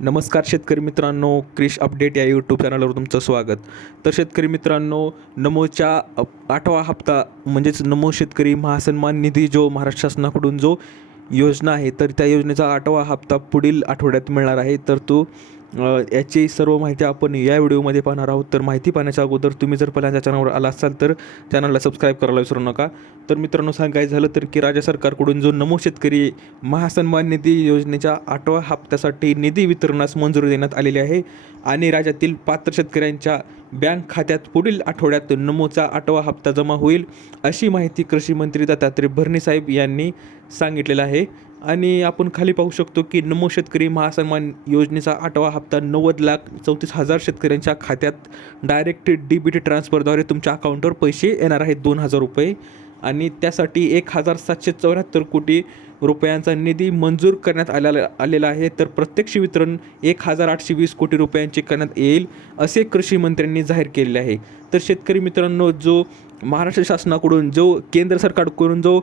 नमस्कार शेतकरी मित्रांनो, कृषी अपडेट या यूट्यूब चॅनलवर तुमचं स्वागत. तर शेतकरी मित्रांनो, नमोच्या 8वा हप्ता म्हणजेच नमो शेतकरी महासन्मान निधी जो महाराष्ट्र शासनाकडून जो योजना आहे, तर त्या योजनेचा 8वा हप्ता पुढील आठवड्यात मिळणार आहे. तर तो याची सर्व माहिती आपण या व्हिडिओमध्ये पाहणार आहोत. तर माहिती पाहण्याच्या अगोदर तुम्ही जर पहिल्यांदा चॅनलवर आला असाल तर चॅनलला सबस्क्राईब करायला विसरू नका. तर मित्रांनो, सांगायचं झालं तर की राज्य सरकारकडून जो नमो शेतकरी महासन्मान निधी योजनेच्या 8व्या हप्त्यासाठी निधी वितरणास मंजुरी देण्यात आलेली आहे आणि राज्यातील पात्र शेतकऱ्यांच्या बँक खात्यात पुढील आठवड्यात नमोचा 8वा हप्ता जमा होईल, अशी माहिती कृषी मंत्री दत्तात्रय भरणे साहेब यांनी सांगितलेलं आहे. आणि आपण खाली पाहू शकतो की नमो शेतकरी महासन्मान योजनेचा 8वा हप्ता 90,34,000 शेतकऱ्यांच्या खात्यात डायरेक्ट DBT ट्रान्सफरद्वारे तुमच्या अकाउंटवर पैसे येणार आहेत, 2,000 रुपये. आणि त्यासाठी 1,774 कोटी रुपयांचा निधी मंजूर करण्यात आलेला आहे. तर प्रत्यक्ष वितरण 1,820 कोटी रुपयांचे करण्यात येईल, असे कृषी मंत्र्यांनी जाहीर केलेले आहे. तर शेतकरी मित्रांनो, जो महाराष्ट्र शासनाकडून जो केंद्र सरकारकडून जो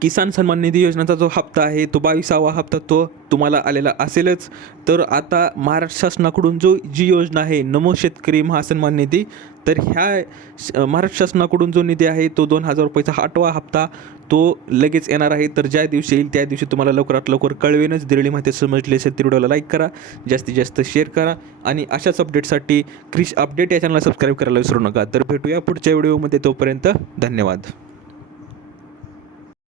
किसान सन्मान निधी योजनेचा जो हप्ता आहे, तो 22वा हप्ता तो तुम्हाला आलेला असेलच. तर आता महाराष्ट्र शासनाकडून जी योजना आहे नमो शेतकरी महासन्मान निधी, तर ह्या महाराष्ट्र शासनाकडून जो निधी आहे तो 2,000 रुपयाचा 8वा हप्ता तो लगेच येणार आहे. तर ज्या दिवशी येईल त्या दिवशी तुम्हाला लवकरात लवकर कळवेनच. दिलेली माहिती समजली असेल तर व्हिडिओला लाईक करा, जास्तीत जास्त शेअर करा आणि अशाच अपडेटसाठी कृषी अपडेट या चॅनलला सबस्क्राईब करायला विसरू नका. तर भेटूया पुढच्या व्हिडिओमध्ये, तोपर्यंत धन्यवाद.